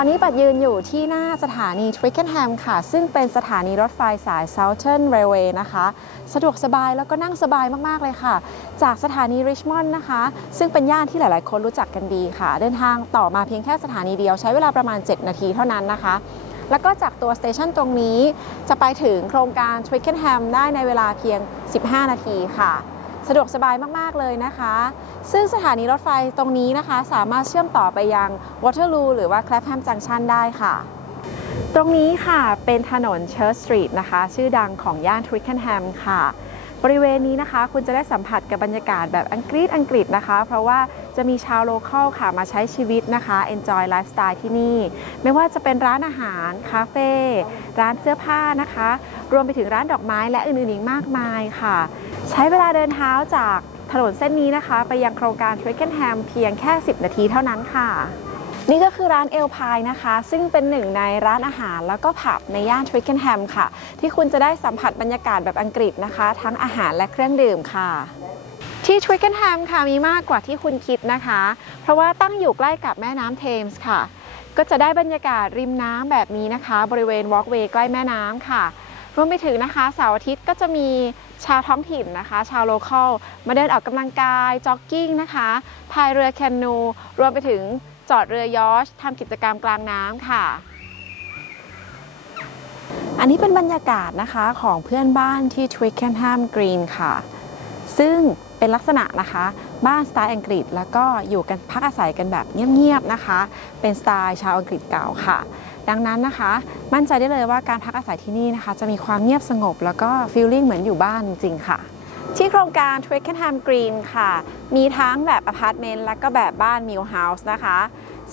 ตอนนี้ปัดยืนอยู่ที่หน้าสถานี Twickenham ค่ะ ซึ่งเป็นสถานีรถไฟสาย Southern Railway นะคะ สะดวกสบายแล้วก็นั่งสบายมาก ๆ เลยค่ะ จากสถานี Richmond นะคะ ซึ่งเป็นย่านที่หลาย ๆ คนรู้จักกันดีค่ะ เดินทางต่อมาเพียงแค่สถานีเดียวใช้เวลาประมาณ 7 นาทีเท่านั้นนะคะ แล้วก็จากตัวสเตชันตรงนี้จะไปถึงโครงการ Twickenham ได้ในเวลาเพียง 15 นาทีค่ะ สะดวกสบายมาก ๆ เลยนะคะ ซึ่งสถานีรถไฟตรงนี้นะคะ สามารถเชื่อมต่อไปยัง Waterloo หรือว่า Clapham Junction ได้ค่ะ ตรงนี้ค่ะเป็นถนน Church Street นะคะ ชื่อดังของย่าน Twickenham ค่ะบริเวณนี้นะคะ คุณจะได้สัมผัสกับบรรยากาศแบบอังกฤษอังกฤษนะคะ เพราะว่าจะมีชาวโลเคอลค่ะมาใช้ชีวิตนะคะ enjoy lifestyle ที่นี่ ไม่ว่าจะเป็นร้านอาหาร คาเฟ่ร้านเสื้อผ้านะคะ รวมไปถึงร้านดอกไม้และอื่นๆอีกมากมายค่ะ ใช้เวลาเดินเท้าจากถนนเส้นนี้นะคะ ไปยังโครงการ Twickenham เพียงแค่ 10 นาทีเท่านั้นค่ะ นี่ก็คือร้านเอลพายนะคะ ซึ่งเป็นหนึ่งในร้านอาหารแล้วก็ผับในย่าน Twickenham ค่ะ ที่คุณจะได้สัมผัสบรรยากาศแบบอังกฤษนะคะ ทั้งอาหารและเครื่องดื่มค่ะที่ Twickenham ค่ะมีมากกว่าที่คุณคิดนะคะ เพราะว่าตั้งอยู่ใกล้กับแม่น้ำเทมส์ค่ะ ก็จะได้บรรยากาศริมน้ำแบบนี้นะคะ บริเวณ walkway ใกล้แม่น้ำค่ะ รวมไปถึงนะคะเสาร์อาทิตย์ก็จะมีชาวท้องถิ่นนะคะ ชาวโลคอลมาเดินออกกำลังกาย จ็อกกิ้งนะคะพายเรือแคนู รวมไปถึงจอดเรือยอชทำกิจกรรมกลางน้ำค่ะ อันนี้เป็นบรรยากาศนะคะของเพื่อนบ้านที่ Twickenham Green ค่ะ ซึ่ง เป็นลักษณะนะคะ บ้านสไตล์อังกฤษ แล้วก็อยู่กันพักอาศัยกันแบบเงียบๆนะคะ เป็นสไตล์ชาวอังกฤษเก่าค่ะ ดังนั้นนะคะ มั่นใจได้เลยว่าการพักอาศัยที่นี่นะคะ จะมีความเงียบสงบ แล้วก็ฟีลลิ่งเหมือนอยู่บ้านจริงๆค่ะที่โครงการ Twickenham Green ค่ะ มีทั้งแบบอพาร์ตเมนต์และก็แบบบ้านมิวเฮาส์นะคะ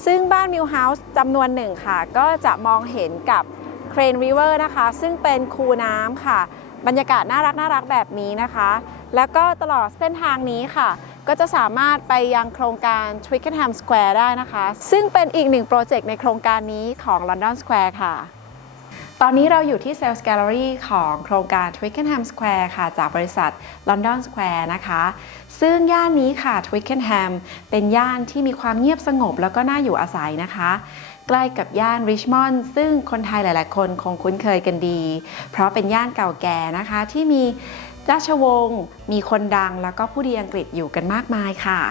ซึ่งบ้านมิวเฮาส์จำนวนหนึ่งค่ะ ก็จะมองเห็นกับเครนริเวอร์นะคะ ซึ่งเป็นคูน้ำค่ะ บรรยากาศน่ารักน่ารักแบบนี้นะคะ แล้วก็ตลอดเส้นทางนี้ค่ะ ก็จะสามารถไปยังโครงการ Twickenham Square ได้นะคะ ซึ่งเป็นอีกหนึ่งโปรเจกต์ในโครงการนี้ของ London Square ค่ะ ตอนนี้เราอยู่ที่ Sales Gallery ของโครงการ Twickenham Square ค่ะ จากบริษัท London Square นะคะ ซึ่งย่านนี้ค่ะ Twickenham เป็นย่านที่มีความเงียบสงบแล้วก็น่าอยู่อาศัยนะคะใกล้กับย่าน Richmond ซึ่งคนไทยหลาย ๆ คนคงคุ้นเคยกันดี เพราะเป็นย่านเก่าแก่นะคะที่มี ราชวงศ์มีคนดังแล้วก็ผู้ดีอังกฤษอยู่กันมากมายค่ะ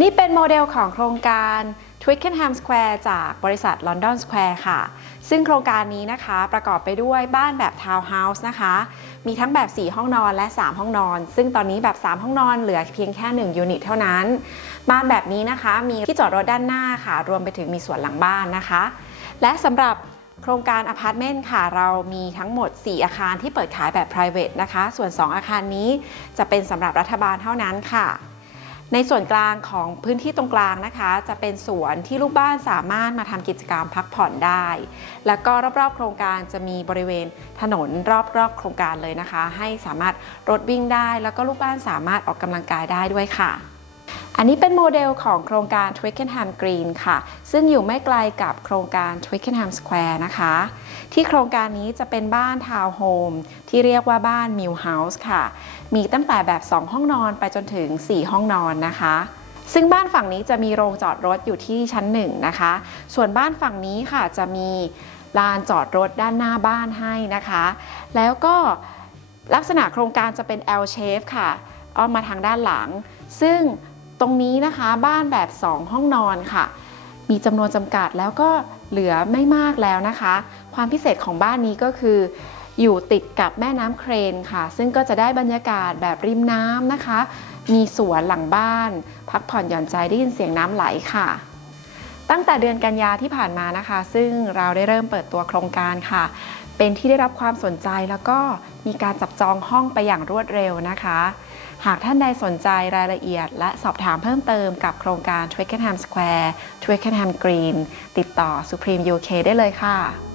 นี่เป็นโมเดลของโครงการ Twickenham Square จากบริษัท London Square ค่ะ ซึ่งโครงการนี้นะคะประกอบไปด้วยบ้านแบบทาวน์เฮาส์นะคะ มีทั้งแบบ 4 ห้องนอนและ 3 ห้องนอน ซึ่งตอนนี้แบบ 3 ห้องนอนเหลือเพียงแค่ 1 ยูนิตเท่านั้น บ้านแบบนี้นะคะมีที่จอดรถด้านหน้าค่ะ รวมไปถึงมีสวนหลังบ้านนะคะ และสำหรับ โครงการอพาร์ตเมนต์ค่ะ เรามีทั้งหมด 4 อาคารที่เปิดขายแบบ private นะคะ ส่วน 2 อาคารนี้จะเป็นสำหรับรัฐบาลเท่านั้นค่ะ ในส่วนกลางของพื้นที่ตรงกลางนะคะ จะเป็นสวนที่ลูกบ้านสามารถมาทำกิจกรรมพักผ่อนได้ แล้วก็รอบๆ โครงการจะมีบริเวณถนนรอบๆ โครงการเลยนะคะ ให้สามารถรถวิ่งได้ แล้วก็ลูกบ้านสามารถออกกำลังกายได้ด้วยค่ะ อันนี้เป็นโมเดลของโครงการ Twickenham Green ค่ะ ซึ่งอยู่ไม่ไกลกับโครงการ Twickenham Square นะคะ ที่โครงการนี้จะเป็นบ้านทาวน์โฮมที่เรียกว่าบ้าน Mill House ค่ะ มีตั้งแต่แบบ 2 ห้องนอนไปจนถึง 4 ห้องนอนนะคะซึ่งบ้านฝั่งนี้จะมีโรงจอดรถอยู่ที่ชั้น1นะคะ ส่วนบ้านฝั่งนี้ค่ะจะมีลานจอดรถด้านหน้าบ้านให้นะคะ แล้วก็ลักษณะโครงการจะเป็น L shape ค่ะ อ้อมมาทางด้านหลัง ซึ่ง ตรงนี้นะคะบ้านแบบ 2 ห้องนอนค่ะ มีจำนวนจำกัดแล้วก็เหลือไม่มากแล้วนะคะ ความพิเศษของบ้านนี้ก็คือ อยู่ติดกับแม่น้ำเครนค่ะ ซึ่งก็จะได้บรรยากาศแบบริมน้ำนะคะ มีสวนหลังบ้าน พักผ่อนหย่อนใจได้ยินเสียงน้ำไหลค่ะ ตั้งแต่เดือนกันยาที่ผ่านมานะคะ ซึ่งเราได้เริ่มเปิดตัวโครงการค่ะ เป็นที่ได้รับความสนใจแล้วก็มีการจับจองห้องไปอย่างรวดเร็วนะคะ หากท่านใดสนใจรายละเอียด และสอบถามเพิ่มเติมกับโครงการ Twickenham Square Twickenham Green ติดต่อ Supreme UK ได้เลยค่ะ